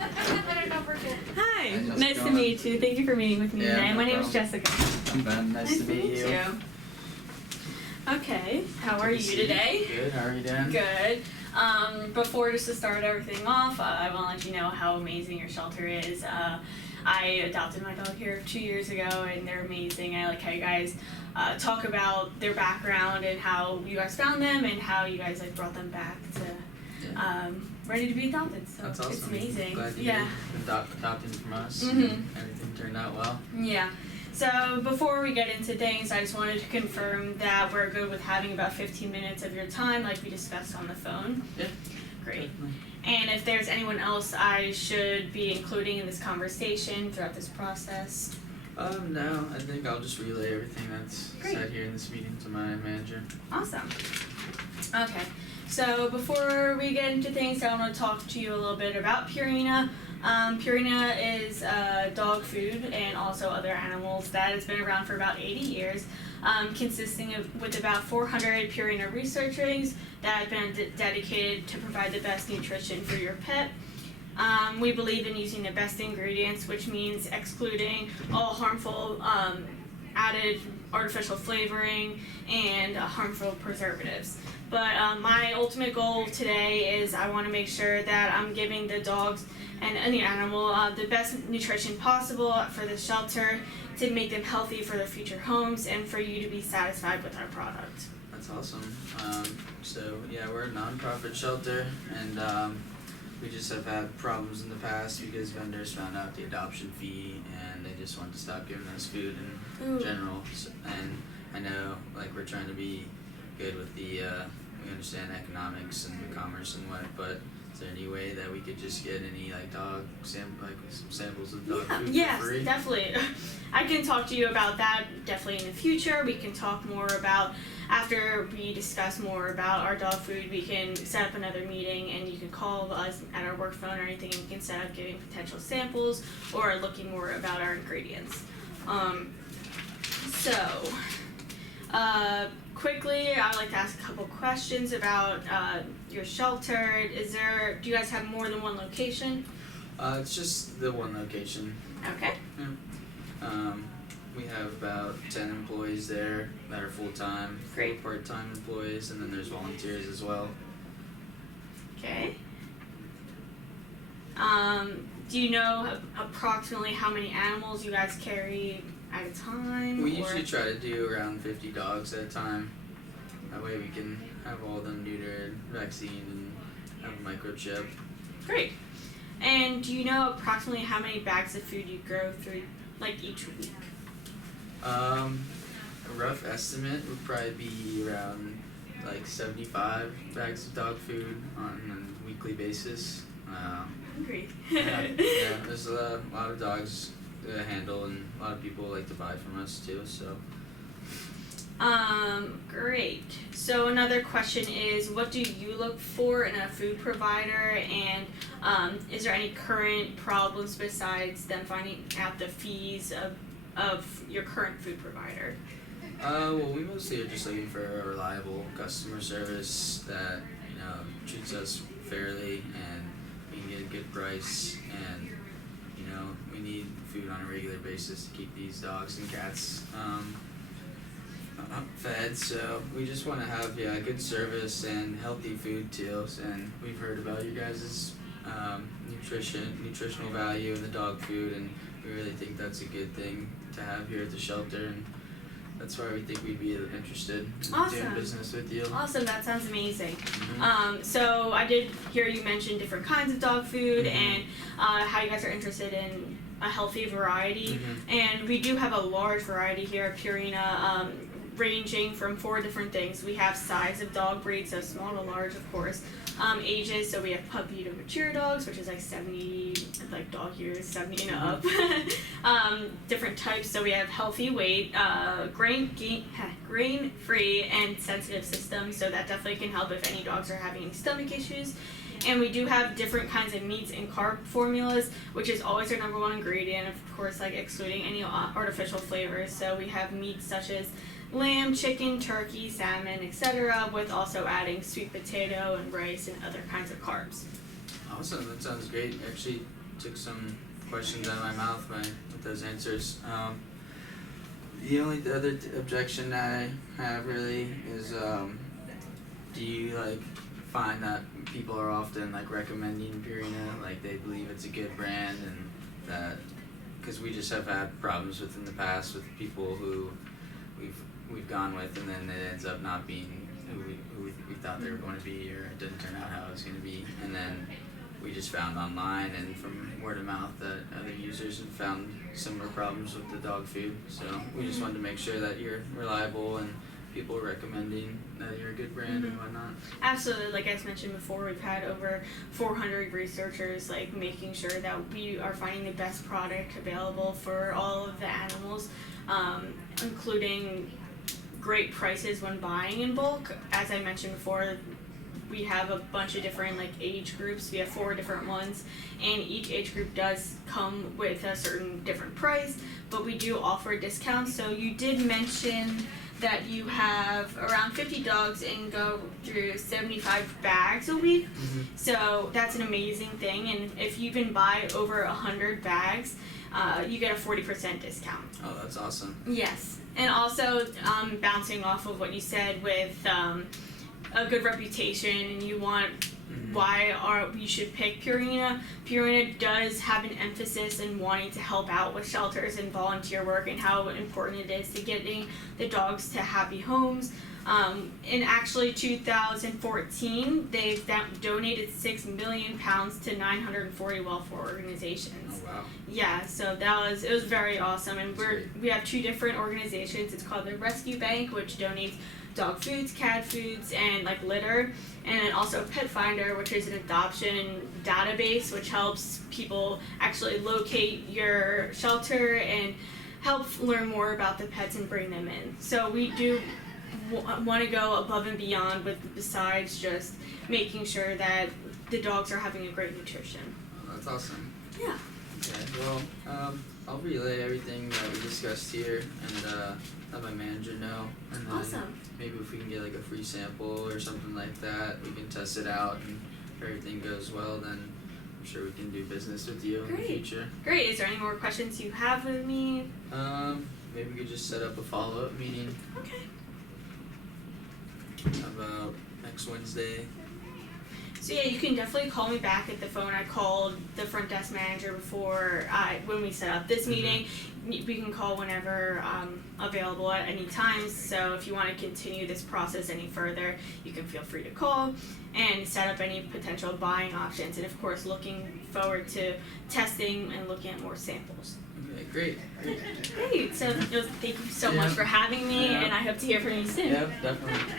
Hi, nice to meet you. Thank you for meeting with me today. My name is Jessica. I'm Ben. Nice to meet you. Okay, how are you today? Good. How are you doing? Good. Before just to start everything off, I want to let you know how amazing your shelter is. I adopted my dog here 2 years ago, and they're amazing. I like how you guys talk about their background and how you guys found them and how you guys like brought them back to ready to be adopted. So that's awesome. It's amazing. Glad you adopted from us. Mm-hmm. Everything turned out well. Yeah. So before we get into things, I just wanted to confirm that we're good with having about 15 minutes of your time like we discussed on the phone. Yeah. Great. Definitely. And if there's anyone else I should be including in this conversation throughout this process? No, I think I'll just relay everything that's Great. said here in this meeting to my manager. Awesome. Okay. So before we get into things, I want to talk to you a little bit about Purina. Purina is dog food and also other animals that has been around for about 80 years, consisting of with about 400 Purina researchers that have been dedicated to provide the best nutrition for your pet. We believe in using the best ingredients, which means excluding all harmful added artificial flavoring and harmful preservatives. But my ultimate goal today is I want to make sure that I'm giving the dogs and any animal the best nutrition possible for the shelter to make them healthy for their future homes and for you to be satisfied with our product. That's awesome. So yeah, we're a non-profit shelter, and we just have had problems in the past because vendors found out the adoption fee and they just wanted to stop giving us food in general. So, and I know, like, we're trying to be good with the we understand economics and commerce and what, but is there any way that we could just get any like some samples of dog food for free? Yes, definitely. I can talk to you about that definitely in the future. We can talk more about after we discuss more about our dog food. We can set up another meeting and you can call us at our work phone or anything, and we can set up giving potential samples or looking more about our ingredients. Quickly, I would like to ask a couple questions about your shelter. Do you guys have more than one location? It's just the one location. Okay. Yeah. We have about 10 employees there that are full-time, 4 part-time employees, and then there's volunteers as well. Okay. Do you know approximately how many animals you guys carry at a time? We usually try to do around 50 dogs at a time. That way we can have all of them neutered, vaccine, and have a microchip. Great. And do you know approximately how many bags of food you go through, like, each week? A rough estimate would probably be around like 75 bags of dog food on a weekly basis. Great. yeah, there's a lot of dogs to handle, and a lot of people like to buy from us too. So. Great. So another question is, what do you look for in a food provider, and is there any current problems besides them finding out the fees of your current food provider? Well, we mostly are just looking for a reliable customer service that, treats us fairly, and we can get a good price, and, we need food on a regular basis to keep these dogs and cats fed. So we just want to have good service and healthy food too. And we've heard about you guys' nutritional value in the dog food, and we really think that's a good thing to have here at the shelter, and that's why we think we'd be interested in doing business with you. Awesome, that sounds amazing. Mm-hmm. So I did hear you mention different kinds of dog food, and how you guys are interested in a healthy variety. And we do have a large variety here at Purina, ranging from 4 different things. We have size of dog breeds, so small to large, of course. Ages, so we have puppy to mature dogs, which is like 70, like dog years, 70 and up. Different types, so we have healthy weight, grain-free, and sensitive systems, so that definitely can help if any dogs are having any stomach issues. And we do have different kinds of meats and carb formulas, which is always our number 1 ingredient, of course, like excluding any artificial flavors. So we have meats such as lamb, chicken, turkey, salmon, etc., with also adding sweet potato and rice and other kinds of carbs. Awesome, that sounds great. Actually, took some questions out of my mouth with those answers. The only other objection I have really is, do you like find that people are often like recommending Purina, like they believe it's a good brand, and that, because we just have had problems in the past with people who we've gone with, and then it ends up not being who we thought they were going to be, or it didn't turn out how it was going to be, and then we just found online and from word of mouth that other users have found similar problems with the dog food. So we just wanted to make sure that you're reliable and people are recommending that you're a good brand and whatnot. Absolutely. Like I mentioned before, we've had over 400 researchers like making sure that we are finding the best product available for all of the animals, including great prices when buying in bulk. As I mentioned before, we have a bunch of different like age groups. We have 4 different ones, and each age group does come with a certain different price, but we do offer discounts. So you did mention that you have around 50 dogs and go through 75 bags a week. So that's an amazing thing, and if you can buy over 100 bags, you get a 40% discount. Oh, that's awesome. Yes, and also bouncing off of what you said with a good reputation, and you want why you should pick Purina. Purina does have an emphasis in wanting to help out with shelters and volunteer work, and how important it is to getting the dogs to happy homes. In actually 2014, they've donated £6 million to 940 welfare organizations. Oh wow. Yeah, so it was very awesome, and we have 2 different organizations. It's called the Rescue Bank, which donates dog foods, cat foods, and like litter, and then also Pet Finder, which is an adoption database which helps people actually locate your shelter and help learn more about the pets and bring them in. So we do want to go above and beyond besides just making sure that the dogs are having a great nutrition. Oh, that's awesome. Yeah. Okay, well, I'll relay everything that we discussed here and let my manager know. And then Awesome. maybe if we can get like a free sample or something like that, we can test it out, and if everything goes well, then I'm sure we can do business with you in the future. Great. Is there any more questions you have of me? Maybe we could just set up a follow-up meeting. Okay. How about next Wednesday? So yeah, you can definitely call me back at the phone. I called the front desk manager before when we set up this meeting. We can call whenever available at any time. So if you want to continue this process any further, you can feel free to call and set up any potential buying options. And of course, looking forward to testing and looking at more samples. Okay, great. Great. So thank you so much for having me, and I hope to hear from you soon. Yeah, definitely.